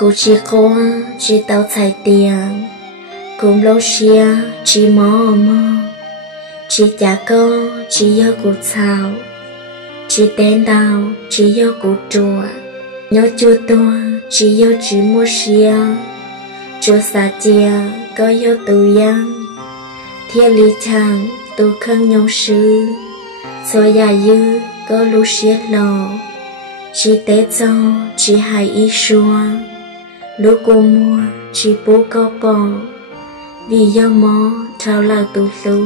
Cô chỉ có chỉ tao xài tiền, cũng lâu xia chỉ mò chỉ chả có chỉ do cô sao, chỉ tên đào chỉ do cô chùa, nhớ chùa tua chỉ do chỉ mua xia, chùa xa chia có do tù yang, thiên lý chàng tù khăn nhau sư, so ya dư có lũ xia lò, chỉ tế cho chỉ hai ý xua. Lúc cô mua chỉ bố có bỏ, vì do mò trao lao tù lũ.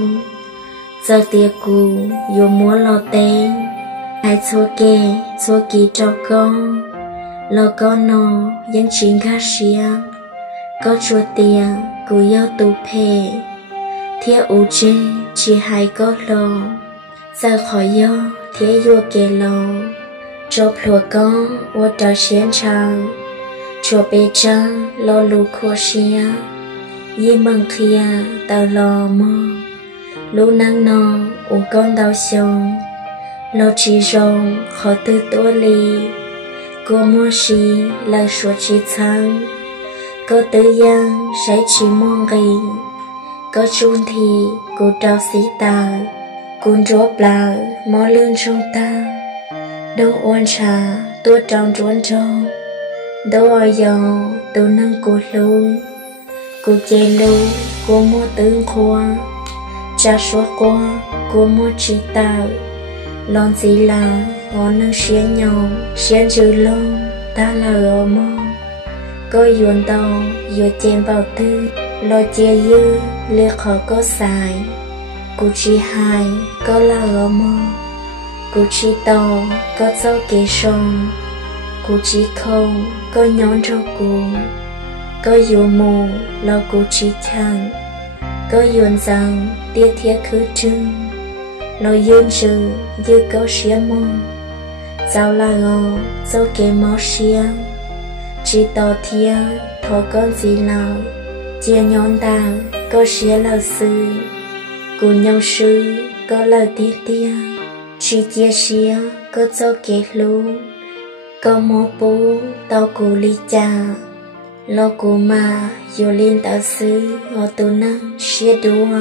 Giờ tiệc cụ dù mua lo tế, hai xua kỳ trao con. Lo con nó dân chính khá xia, có chua tiệc cụ yêu tù phê. Thiết ủ chê chỉ hai có lo, giờ khỏi yêu thiết yêu kê lo. Cho plua con ô trao xiên chàng, chùa bê trăng lo lù khô xia, yê mừng khía tao lo mơ, lũ nắng nò ủ con đau xong, lo chỉ rong khó tư tố lì, cô mua xì là số chỉ thăng, có tư giang sẽ chỉ mong ghi, có chun thì cô trao xí tờ, cuốn rốt bờ mò lươn trong ta, đâu ôn trà tua trong ruốn trong. Đâu ở giàu tôi nâng cô luôn, cô chê luôn cô mua tương khoa, cha số qua cô mua chỉ tạo, lon gì là họ nâng xuyên nhau xuyên chữ luôn ta là ở mơ, có yuan tàu vừa chèn vào tư lo che dư liệt họ có xài, cô chỉ hai có là ở mơ, cô chỉ tàu có dấu kê sông. Cô chỉ không có nhón cho cô, có dù mù lo cô chỉ thẳng, có yuan rằng tia thiết khứ trưng, lo dương trừ như có xía mơ, sao là ngô dâu kê máu xía, chỉ tỏ thia thọ con gì nào, chia nhón đào có xía lao sư, cô nhau sư có lao tia, chỉ chia xía có dâu kê luôn. Có mô bố tao cô ly cha, lo cô mà dù liên tạo sư họ tù năng xia đua.